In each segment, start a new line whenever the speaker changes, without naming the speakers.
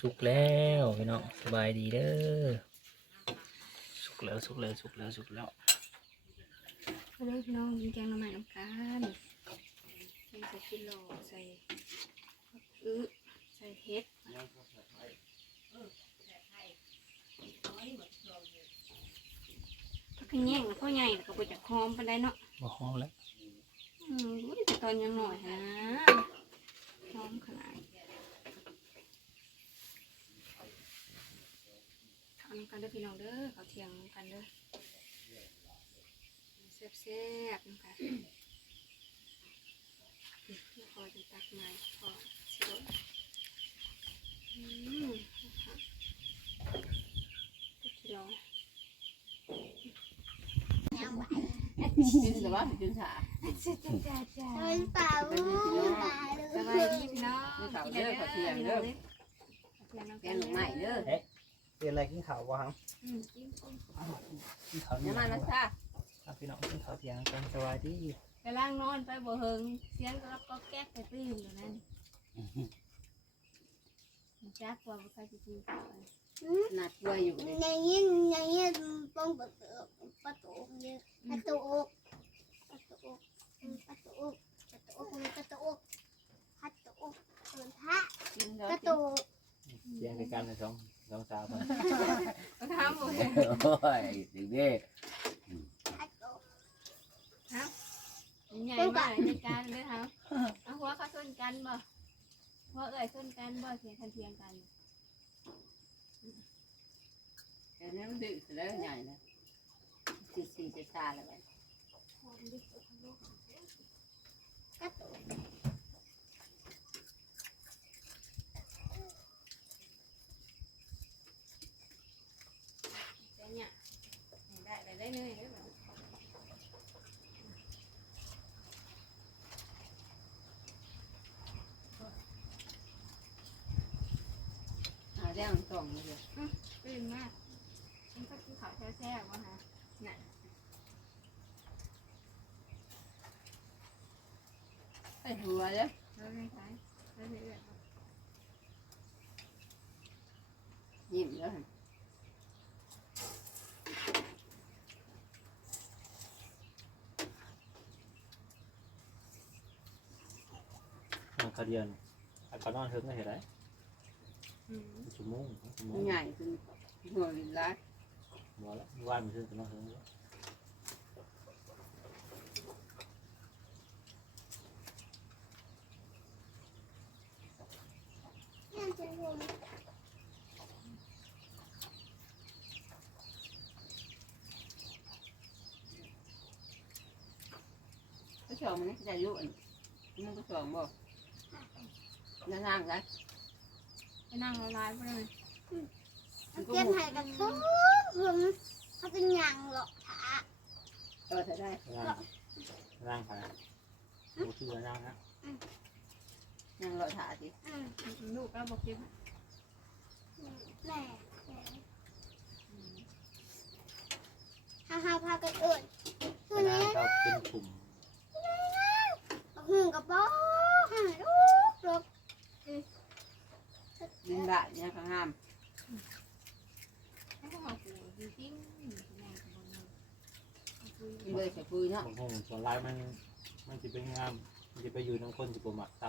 สุกแล้วพี่น้องสบายดีเด้อสุกแล้วสุกแล้วสุกแล้วสุกแล้ว
มาเลยพี่น้องกินแกงหน่อไม้น้ำกันใส่ใส่กิโลใส่ผักอื้อใส่เห็ดพักขะแยงแล้วพ่อใหญ่ก็ไปจากหอมไปได้เนาะ
บ่ฮ้องแล้ว
อืมอุ้ยแต่ตอนยังหน่อยนะหอมขนาดข้าว นำกันเด้อพี่น้องเด้อข้าวเที่ยงนำกันเด้อแซ่บๆนำกันนี่พอจะตักไม้พอสิลอืมนะคะก็จะลอง
กินแต่ว่ากินฉา
เป็นเปล่าลูกปลา
ส
ลู
บาย
ก
ดีพี่น้องกินได้เด้อพี่น้องเด้อเที่ยงน้ำ
แก
กัน
งหน่อไม้เด้อ
เป็นอะไรกินข้าวบ่ครับ
อืมกินกิน
กินข้าว
น้ำมันนะจ้า
ครับพี่น้องกินข้าวเที่ยงกันสบายดี
ไปล่างนอนไปบ่เฮิงเสียงก็รับก็แก๊กไปตื้มอยู่นั่นจักว่าบ่ใครจะกินข้าว
หนักด้วยอยู่เลย
อย่างนี้อย่างนี้ป้องประตูประตูเยอะประตูประตูประตูประตูประตูประตูมันพระ
กินแล้ว
ประ
กิน
ตู
เที่ยงด้วยกันในสอง สองสาวมัน
ก็ถามบ่เห็น
โอ้ยถึงนี่
ประตู
ใหญ่มากในการเลยครับเอาหัวเขาชนกันบ่หัวเอ่ยชนกันบ่เถียงกันเถียงกัน
แกนี้มันดื้อแล้วใหญ่นะสี่สี่จะชาแล้ว
ประตู
แต่เนี่ย ได้ได้ได้เลยเด้อบัดนี้
หาแดงสองเลย
ตื่นมากมันก็คือเขาแช่ๆว่าฮะน่ะ
ไอ้หัวเลย
แล้วไม่ใช่แล้วเรื่อย
ยิ้มแล้ว
นอนข้าว เดียวนี่อันก็นอนเฮิงได้เห็นไหม
ๆอืม
ชั่วโมงชั่วโมง
ใหญ่ขึ้นหัวร้าย
บ่แล้วว่านมันคือก็นอนเฮิงแล้ว
นั่นเป็นผม
ก็ชอบมันจะยุ่งมันก็ชอบบ่ นั่งนั่งนะ
ไปนั่งละลายไปเลย
เก็บให้กันทุกผมเขาเป็นยังหรอกขา
เออถ้าได้
ร่างร่างไปดูชื่อร่างนะ
นั่งรอถาสิ
อืม
ลูกก็บอกกิน
แม่ฮ่าฮ่าพากันเอิดคือ
ร่า
นี้
งเขาเป็นกลุ่ม
หึงกับบ้าฮ่าลูกลูก
ดินบะเนี่ยข้างห้าม
ให้พวกเขาปลูกจริงๆแม่ก็บอกเลยคุย
กินเลยใส่ปุยเนาะ
บางคนส่วนลายมัน มันจะเป็นงาม มันจะไปอยู่น้ำคนจะปหมักต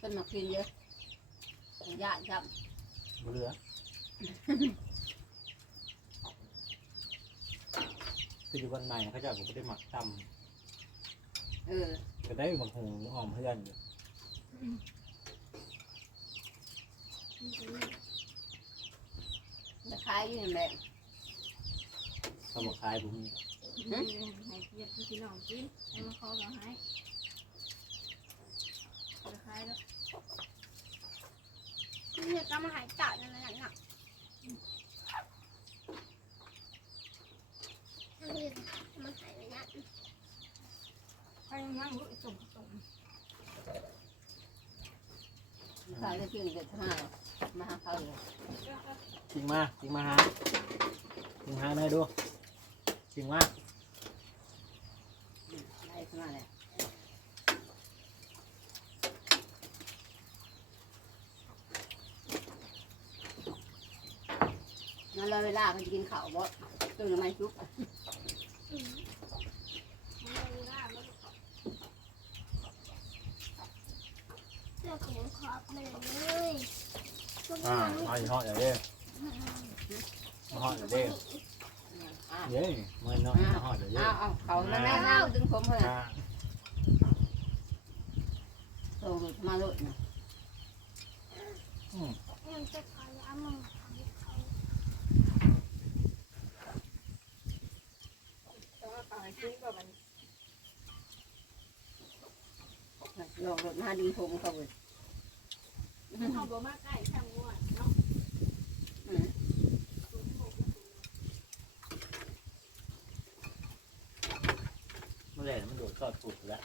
ต้นมะขินเยอะยะจับำ
บ่เหลือคืออยู่วันใหม่เขาจะผมไม่ได้หมักต
เออำ
ก็ได้บางหงอ่อมเพื่อนอยู่
จะขายอยู่นี่แหละ
เขาบอกขายผมนี่
ให้เกียรติพี่น้องกินให้มาขอเราให้จะขายแล้ว
เนี่ยก็มาหายเก่านั่นแหละน่ะถ้าเรียนมาหายไปนะ
ใครนั่งรู้ส่งส่ง
ขายได้เพียงเด็ดห้ามาหาเขาเลย
จริงมาจริงมาหาจริงหาหน่อยดู จริงว่า
น่าเราเวลามันจะกินข้าวบ่ตื่นทำไม
ซุปเลือกของขอบเลยเลย
อ่ามาห่ออย่างเด้มาห่ออย่างเด้
อ่า
เย้เมื่อน้องมาห้องอย่างเด้
เอาเอาเขาแล้วแม่เน่าดึงผมเลย
อ่า
ส่งมาเลยนะ
ยังจะขอย้ำมึงเขา
ต้องเอาปากให้ขึ้นก่อนมัน
ลองรถมาดึงผมเขาเลย
เอาบ่มาใกล้ข้างงัวเนาะ
เมื่อไหร่มันโดดทอดปุดแล้ว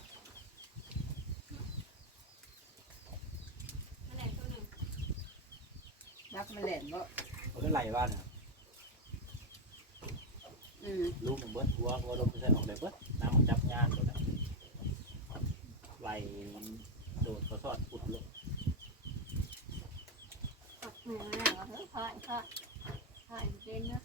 นั่นแหละตัวหนึ่ง
รักมันแหลมบ่
มันก็ไหลบ้านอะ
อืม
ลูกมันเบิ้ลหัวหัวลมมันจะออกเลยเบิ้ลน้ำมันจับงานหมดแล้วไหลโดดก็ทอดปุดลง
ปักหนึ่งแล้วเฮ้ยค่อยค่อยค่อยเป็นเนาะ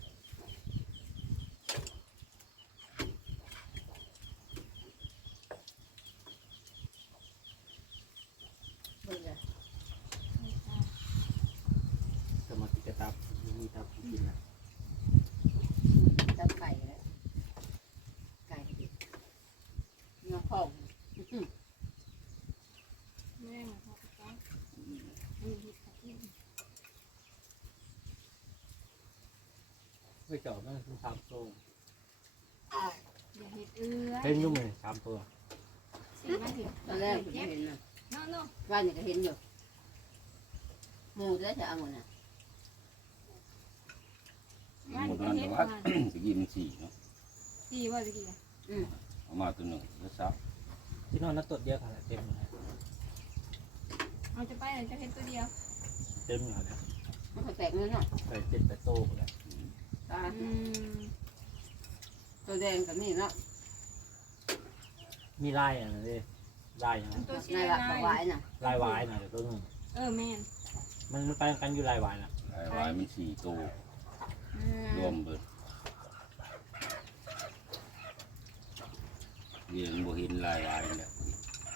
เบิ่งเลย
สมาธิกระตับมีตับกินนะ
จับไก่แล้วไก่เนื้อของ
แม่มาพอไปก่อนอันนี้เห็ดกับเห็ด
ไม่เจาะมันคือสามตัว
อย่าเห็ดเอื้อ
เล่นยุ่งเลยสามตัว
สิมาเห็ด
ตอนแรกผมเห็นนะ
เนาะเนาะ
ว่านี่ก็เห็นอยู่หมูจะจะเอาหมดน่ะ
ว่า
หม
นี่
ด
ก็
นั่น
เห็ด
แต่
มา
ว่าตะกี้มันสี่เนาะ
สี่ว่าตะกี้อะ
เอามาตัวหนึ่งแล้วซับ
ที่นอนนัดตดเยอะขนาดเต็มเลย
เอาจะไปเลยจะเห็ดตัวเดียว
เต็มเลยนะ
มันก็แตกเนื้อเนาะ
ใส่เจ็ดแปดโตไปแล้ว
ตา
อืม
ตัวแดงกับนี่เนาะ
มีลายอะนะเด้ลายอย่างนั้น
ตัวชี
ใน
ล
วัดสา
ย
วายน่ะ
ลายวายนะเดี๋ยวตัวหนึง
เออแม่น
มันมันไปกันอยู่ลายวายนะ
ลายวายมันสี่ตัว
อื
รวมเบิด เรียนบ่เห็นลายวายนี่แหละ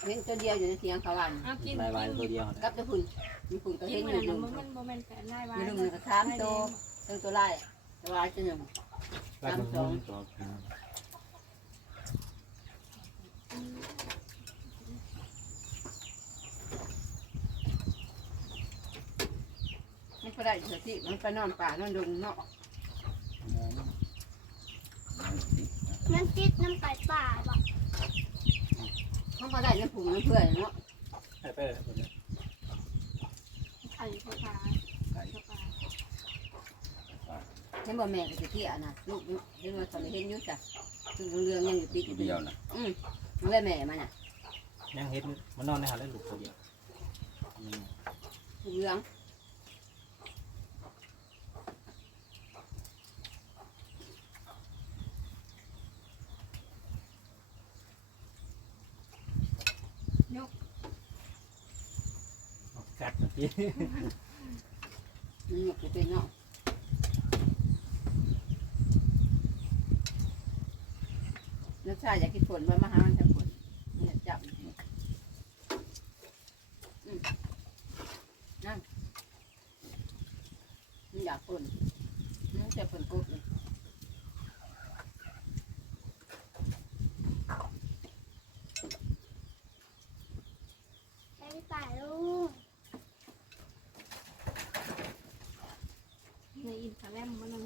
เห็นตัวเดียวอยู่ในเทียงเขาวัน
เอากิน
ลายวาย
กิน
ตัวเดียวนะ
กับตัวคุณมีคุณก็
กิ
เห็
น
น
เห
อ
มือน
ยู่
มันมันโมเมนต์แฝงลายวาย
มีลุงหนึ่งก็สามตัวตัวตัวไล่ตัวไล่ตัวหนึ่ง
ลายมันมุ่งตัว
ไม่ก็ได้เถอะที่มันไปนอนป่านอนดงเนาะ
มันติดนะ
นั่นติดน้ำไก่ป่าบอก
มันก็ได้ในผุ่มเพื่อนเนาะ
ไปไปเลยตัวเนี้ย
ไข่ข้าวปลา
ไก่
ข้าวปลา
เห็นบ่แม่ก็จะเที่ยนะลูกเห็นว่าตอนนี้เห็นอยู่จ้ะคือเรื่องยังอยู่ติดอ
ตัว
ยู่
เดียวนะ
อืมมันได้แม่มันน่ะ
ยังเห็นมันนอนในหาดแล้วลูกตัวเดียวอืม
เรื่อง
เอาแซ่บเมื่อ กี้
มันหยกจะเป็นเนาะนักชายอยากกินผลว่ามาหามันจะผลเนี่ยจับอืมนั่นมันอยากผลมันจะผลกุ๊บเลย
ไก่ป่าลูก
ในอินสตาแกรมมันนึง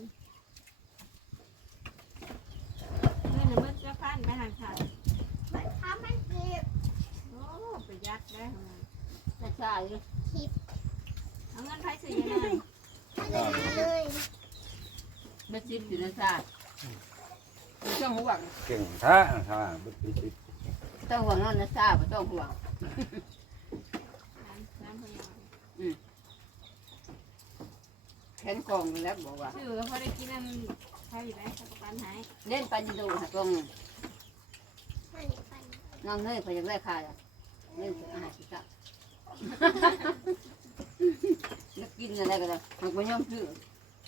เงินมันจะพันไปหันขาด
มันทำมันเก็บ
โอ้ประหยัด ได้ของมัน
นักชายอยู่
เอาเงินไทยซื้อยังไง
มันเลย
ไม่ชิบอยู่นักชายไม่ต้องห่วง
เก่งท่าท่าบึกติด
ต้องห่วงนอนนักชายไม่ต้องห่วง
น้ำน้ำพยา
แขนกองอยู่แล้วบอกว่า
ซื้อแล้วพอได้กินนั่นใช่อยู่ไหมสักปันหาย
เล่นไปดูหากอง
มันปัน
น้องเนยพยังได้คายอะ เล่นอาหารสิจ้ะนึกกินอะไรก็ได้หากไม่ยอมซื้อ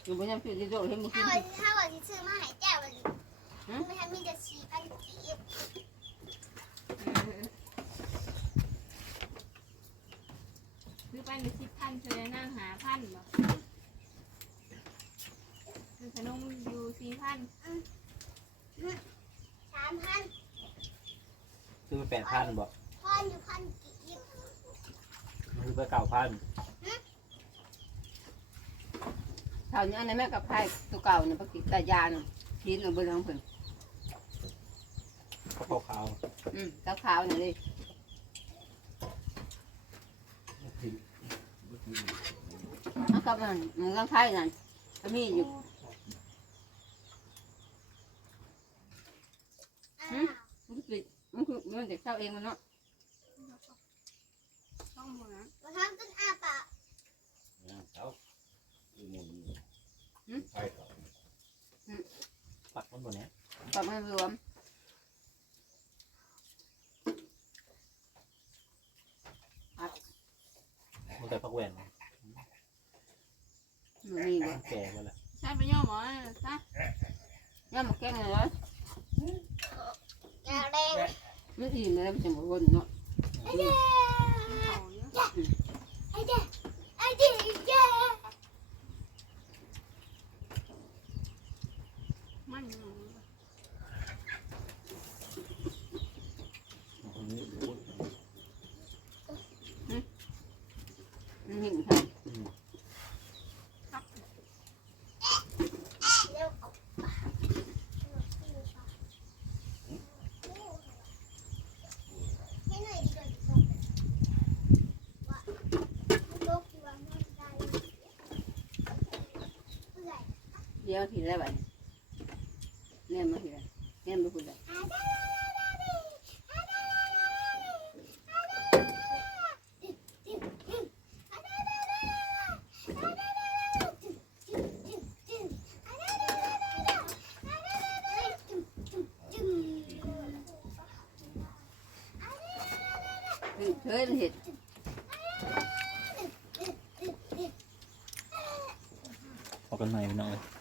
อยู่บนยังคือที่โดดให้มึงกิ
ถ้านวันถ้าวันที่ซื้อมาให้แก้ววันนี้ไม่ทำมีแต่สี่พันกีบ
ซื้อไปในสิบพันเฉยนั่งหาพันบ่ซื้อขนมอยู่สี่พัน
สามพัน
ซื้อไปแปดพันบอก
พอนอยู่พันกีบ
ซื้อไปเก้าพัน
เท่านี้อันนั้นแม่กับไพ่ตัวเก่าเนี่ยปกติตายานทีนเอาเบอร์ของเพิ่น
ก็เขาขาว
อืมขาวๆนี่เลยเอากลับมันมันก็ไพ่นั่นก็มีอยู่
อ้าว
มันคือมันคือมันจะเข้าเองมันเนาะ
ต้ องหมดนะ
มาทำต้นอาปะ
เขาอยู่มุมไปต่อ
ปักมันบนเนี้ย
ปรับมันรวม
มันแต่พักแหวน
มันมีอยู่
มันแก่ไปแล้ว
ใช่ไปย่อหมอซะ
ย่ามาแกล้งเลยเนาะ
ยาแดง
มันอิ่มแล้วมันจะหมดวนเนาะ
ไอ้เด้
เขาเยอะ
ไอ้เด้ไอ้เด้เย้
มันอยู่
มันหิ่งทาง
เร็วให้หน่อยดีกว่าว่าโลกที่ว่ามันได้เอื่อย
เดี๋ยวทีแล้วบัดนี้เนี่ยมาทีละเนี่ยมาพูดเลย
อาได้จึง
คือเคยมันเห็ด
ออกกันใหม่พี่น้องเลย
มันจะชอบ